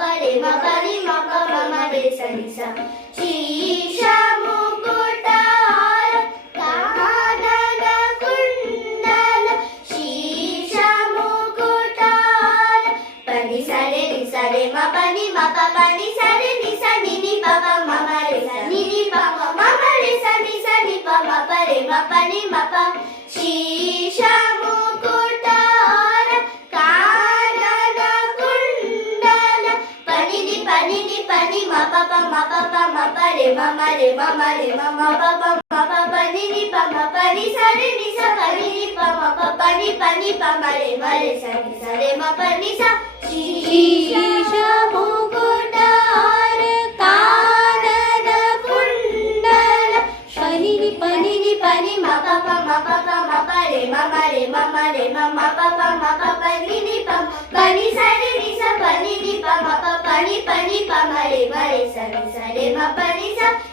pa re ma pa ni ma pa ma ma re sa ni sa. ಶೀಶ ಮುಕುಟ ಹಾರ ಕಾನನ ಕುಂಡಲ ಶೀಶ ಮುಕುಟ ಹಾರ ಪನಿ ಸರೆ ನಿ ಸರೆ ಮ ಪನಿ ಮ ಪ ಪನಿ ಸರೆ ನಿ ಸ ನಿ ನಿ ಪ ಪ ಮ ಮ ರೆ ಸ ನಿ ನಿ ಪ ಮ ಮ ಮ ರೆ ಸ ನಿ ಸ ನಿ ಪ ಮ ಪ ರೆ ಮ ಪನಿ ಮ ಪ ಶೀಶ ಮುಕುಟ ಹಾರ ಕಾನನ ಕುಂಡಲ ಪನಿ ನಿ ಪನಿ ನಿ ಪನಿ ಮ ಪ ಪ ಮ ಪ ಪ ಮ ಪ ರೆ ಮ ಮ ರೆ ಮ ಮ ರೆ ಮ ಮ ಪ ಪ ಮ ಪ ಪ ನಿ ನಿ ಪ ಮ ಪ ನಿ ಸ ರೆ ನಿ ಸ ಪ ನಿ ನಿ ಪ ಮ ಪ ಪ ನಿ ಪ ನಿ ಪ ಮ ರೆ ಸ ನಿ ಸ ರೆ ಮ ಪ ನಿ ಸ. ಶೀಶ ಮುಕುಟ ಹಾರ ಕಾನನ ಕುಂಡಲ ಪನಿ ನಿ ಪನಿ ನಿ ಪನಿ ಮ ಪ ಪ ಮ ಪ ಪ ಮ ಪ ರೆ ಮ ಮ ರೆ ಮ ಮ ರೆ ಮ ಮ ಪ ಪ ಮ ಪ ಪ ನಿ ನಿ ಪ ಪ ನಿ ಸ ರೆ ನಿ ಸ ಪ ನಿ ನಿ ಪ ಮ ಪ ಪ ನಿ ಪ ಮ ರೆ ಸ ನಿ ಸ ರೆ ಮ ಪ ನಿ ಸ.